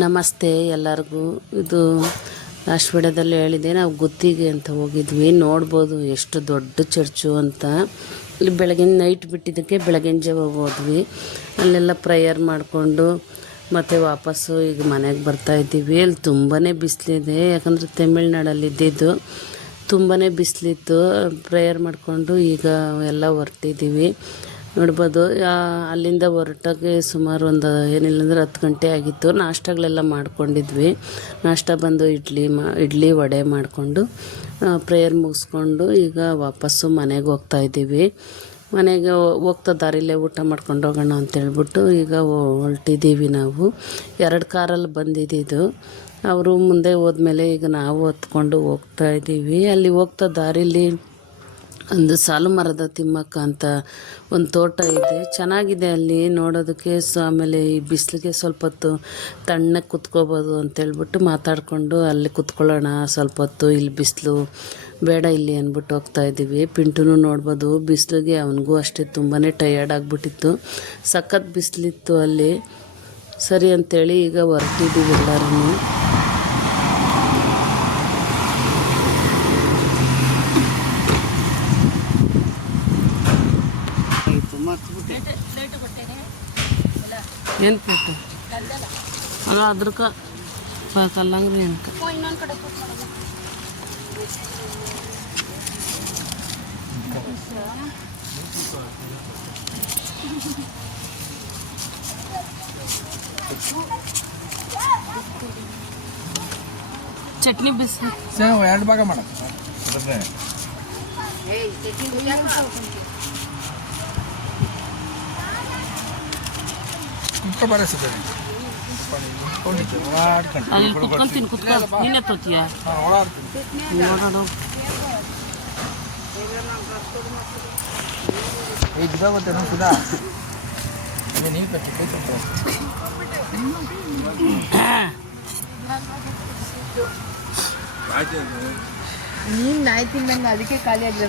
ನಮಸ್ತೆ ಎಲ್ಲರಿಗೂ. ಇದು ಲಾಸ್ಟ್ ವಿಡಿಯೋದಲ್ಲಿ ಹೇಳಿದೆ, ನಾವು ಗುತ್ತಿಗೆ ಅಂತ ಹೋಗಿದ್ವಿ. ನೋಡ್ಬೋದು ಎಷ್ಟು ದೊಡ್ಡ ಚರ್ಚು ಅಂತ. ಇಲ್ಲಿ ಬೆಳಗಿನ ನೈಟ್ ಬಿಟ್ಟಿದ್ದಕ್ಕೆ ಬೆಳಗಿನ ಜಾವ ಹೋದ್ವಿ. ಅಲ್ಲೆಲ್ಲ ಪ್ರೇಯರ್ ಮಾಡಿಕೊಂಡು ಮತ್ತು ವಾಪಸ್ಸು ಈಗ ಮನೆಗೆ ಬರ್ತಾಯಿದ್ದೀವಿ. ಅಲ್ಲಿ ತುಂಬಾ ಬಿಸಿಲಿದೆ, ಯಾಕಂದರೆ ತಮಿಳ್ನಾಡಲ್ಲಿ ಇದ್ದಿದ್ದು ತುಂಬಾ ಬಿಸಿಲಿತ್ತು. ಪ್ರೇಯರ್ ಮಾಡಿಕೊಂಡು ಈಗ ಎಲ್ಲ ಹೊರಟಿದ್ದೀವಿ. ನೋಡ್ಬೋದು, ಅಲ್ಲಿಂದ ಹೊರಟಾಗೆ ಸುಮಾರು ಒಂದು ಏನಿಲ್ಲ ಅಂದರೆ 10 ಗಂಟೆ ಆಗಿತ್ತು. ನಾಷ್ಟಗಳೆಲ್ಲ ಮಾಡ್ಕೊಂಡಿದ್ವಿ. ನಾಷ್ಟ ಬಂದು ಇಡ್ಲಿ ವಡೆ ಮಾಡಿಕೊಂಡು ಪ್ರೇಯರ್ ಮುಗಿಸ್ಕೊಂಡು ಈಗ ವಾಪಸ್ಸು ಮನೆಗೆ ಹೋಗ್ತಾಯಿದ್ದೀವಿ. ಮನೆಗೆ ಹೋಗ್ತಾ ದಾರಿಲೇ ಊಟ ಮಾಡ್ಕೊಂಡು ಹೋಗೋಣ ಅಂತೇಳ್ಬಿಟ್ಟು ಈಗ ಹೊರಟಿದ್ದೀವಿ. ನಾವು 2 ಕಾರಲ್ಲಿ ಬಂದಿದ್ದು. ಅವರು ಮುಂದೆ ಹೋದ್ಮೇಲೆ ಈಗ ನಾವು ಹತ್ಕೊಂಡು ಹೋಗ್ತಾಯಿದ್ದೀವಿ. ಅಲ್ಲಿ ಹೋಗ್ತಾ ದಾರಿಲಿ ಒಂದು ಸಾಲು ಮರದ ತಿಮ್ಮಕ್ಕ ಅಂತ ಒಂದು ತೋಟ ಇದೆ, ಚೆನ್ನಾಗಿದೆ ಅಲ್ಲಿ ನೋಡೋದಕ್ಕೆ. ಆಮೇಲೆ ಈ ಬಿಸಿಲಿಗೆ ಸ್ವಲ್ಪ ಹೊತ್ತು ತಣ್ಣಗೆ ಕುತ್ಕೋಬೋದು ಅಂತೇಳ್ಬಿಟ್ಟು ಮಾತಾಡಿಕೊಂಡು ಅಲ್ಲಿ ಕುತ್ಕೊಳ್ಳೋಣ ಸ್ವಲ್ಪ ಹೊತ್ತು, ಇಲ್ಲಿ ಬಿಸಿಲು ಬೇಡ ಇಲ್ಲಿ ಅಂದ್ಬಿಟ್ಟು ಹೋಗ್ತಾಯಿದ್ದೀವಿ. ಪಿಂಟುನು ನೋಡ್ಬೋದು, ಬಿಸಿಲಿಗೆ ಅವನಿಗೂ ಅಷ್ಟೇ ತುಂಬಾ ಟಯರ್ಡ್ ಆಗಿಬಿಟ್ಟಿತ್ತು. ಸಖತ್ ಬಿಸಿಲಿತ್ತು ಅಲ್ಲಿ. ಸರಿ ಅಂಥೇಳಿ ಈಗ ಹೊರಟಿದ್ದೀವಿ ಎಲ್ಲರೂ. ಏನು ಪ್ಲೇಟು ಅಲ್ಲ ಅದ್ರಕ್ಕೆ ಕಲ್ಲಂಗ್ರಿ ಅನ್ಕ ಚಟ್ನಿ ಬಿಸಿ 2 ಭಾಗ ಮಾಡ ಅಲ್ಲಿ ಕುತ್ಕೊಂತೀನಿ ನೀನೇ ತೋತೀಯ ನೋಡೋಣ. ನೀನು ನಾಯಿ ತಿಂದಂಗೆ ಅದಕ್ಕೆ ಖಾಲಿ ಆದ್ರೆ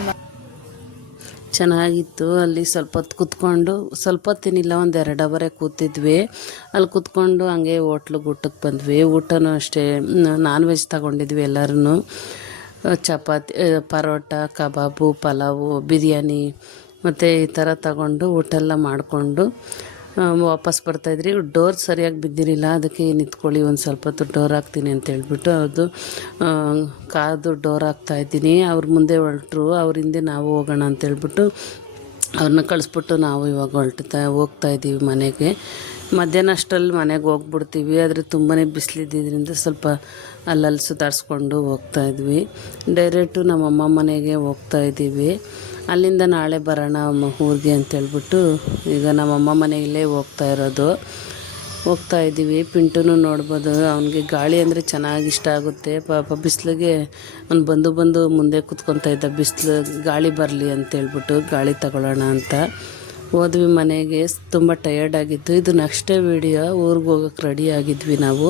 ಚೆನ್ನಾಗಿತ್ತು. ಅಲ್ಲಿ ಸ್ವಲ್ಪ ಹೊತ್ತು ಕೂತ್ಕೊಂಡು, ಸ್ವಲ್ಪ ಹೊತ್ತೇನಿಲ್ಲ ಒಂದು 2 ಅವರೇ ಕೂತಿದ್ವಿ. ಅಲ್ಲಿ ಕೂತ್ಕೊಂಡು ಹಂಗೆ ಊಟಕ್ಕೆ ಬಂದ್ವಿ. ಊಟನೂ ಅಷ್ಟೇ ನಾನ್ ವೆಜ್ ತಗೊಂಡಿದ್ವಿ ಎಲ್ಲರೂ. ಚಪಾತಿ, ಪರೋಟ, ಕಬಾಬು, ಪಲಾವು, ಬಿರಿಯಾನಿ ಮತ್ತು ಈ ಥರ ತಗೊಂಡು ಊಟ ಎಲ್ಲ ಮಾಡಿಕೊಂಡು ವಾಪಸ್ ಬರ್ತಾಯಿದ್ರಿ. ಡೋರ್ ಸರಿಯಾಗಿ ಬಿದ್ದಿರಲಿಲ್ಲ, ಅದಕ್ಕೆ ನಿಂತ್ಕೊಳ್ಳಿ ಒಂದು ಸ್ವಲ್ಪ ಹೊತ್ತು ಡೋರ್ ಹಾಕ್ತೀನಿ ಅಂತ ಹೇಳ್ಬಿಟ್ಟು ಅದು ಕಾದು ಡೋರ್ ಹಾಕ್ತಾಯಿದ್ದೀನಿ. ಅವ್ರ ಮುಂದೆ ಹೊರಟ್ರು, ಅವ್ರ ಹಿಂದೆ ನಾವು ಹೋಗೋಣ ಅಂತೇಳ್ಬಿಟ್ಟು ಅವ್ರನ್ನ ಕಳಿಸ್ಬಿಟ್ಟು ನಾವು ಇವಾಗ ಹೋಗ್ತಾಯಿದ್ದೀವಿ ಮನೆಗೆ. ಮಧ್ಯಾಹ್ನ ಅಷ್ಟರಲ್ಲಿ ಮನೆಗೆ ಹೋಗ್ಬಿಡ್ತೀವಿ. ಆದರೆ ತುಂಬಾ ಬಿಸಿಲಿದ್ದರಿಂದ ಸ್ವಲ್ಪ ಅಲ್ಲಲ್ಲಿ ಸುಧಾರಿಸ್ಕೊಂಡು ಹೋಗ್ತಾಯಿದ್ವಿ. ಡೈರೆಕ್ಟು ನಮ್ಮಮ್ಮ ಮನೆಗೆ ಹೋಗ್ತಾಯಿದ್ದೀವಿ. ಅಲ್ಲಿಂದ ನಾಳೆ ಬರೋಣ ಊರಿಗೆ ಅಂತೇಳ್ಬಿಟ್ಟು ಈಗ ನಮ್ಮಮ್ಮ ಮನೆಯಲ್ಲೇ ಹೋಗ್ತಾಯಿದ್ದೀವಿ. ಪಿಂಟುನು ನೋಡ್ಬೋದು, ಅವನಿಗೆ ಗಾಳಿ ಅಂದರೆ ಚೆನ್ನಾಗಿ ಇಷ್ಟ ಆಗುತ್ತೆ. ಪಾಪ ಬಿಸಿಲಿಗೆ ಅವ್ನು ಬಂದು ಮುಂದೆ ಕೂತ್ಕೊತಾ ಇದ್ದ, ಬಿಸಿಲು ಗಾಳಿ ಬರಲಿ ಅಂತೇಳ್ಬಿಟ್ಟು ಗಾಳಿ ತಗೊಳ್ಳೋಣ ಅಂತ ಹೋದ್ವಿ ಮನೆಗೆ. ತುಂಬ ಟಯರ್ಡ್ ಆಗಿತ್ತು. ಇದು ನೆಕ್ಸ್ಟ್ ವೀಡಿಯೋ. ಊರಿಗೆ ಹೋಗೋಕ್ಕೆ ರೆಡಿ ಆಗಿದ್ವಿ ನಾವು.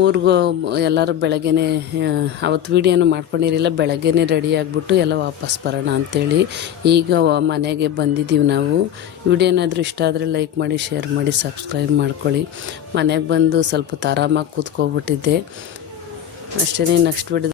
ಊರಿಗೂ ಎಲ್ಲರೂ ಬೆಳಗ್ಗೆನೇ ಅವತ್ತು ವೀಡಿಯೋನು ಮಾಡ್ಕೊಂಡಿರಲಿಲ್ಲ, ಬೆಳಗ್ಗೆನೇ ರೆಡಿ ಆಗಿಬಿಟ್ಟು ಎಲ್ಲ ವಾಪಸ್ ಬರೋಣ ಅಂಥೇಳಿ ಈಗ ಮನೆಗೆ ಬಂದಿದ್ದೀವಿ ನಾವು. ವಿಡಿಯೋ ಏನಾದರೂ ಇಷ್ಟ ಆದರೆ ಲೈಕ್ ಮಾಡಿ, ಶೇರ್ ಮಾಡಿ, ಸಬ್ಸ್ಕ್ರೈಬ್ ಮಾಡ್ಕೊಳ್ಳಿ. ಮನೆಗೆ ಬಂದು ಸ್ವಲ್ಪ ಆರಾಮಾಗಿ ಕೂತ್ಕೊಬಿಟ್ಟಿದ್ದೆ ಅಷ್ಟೇ. Next video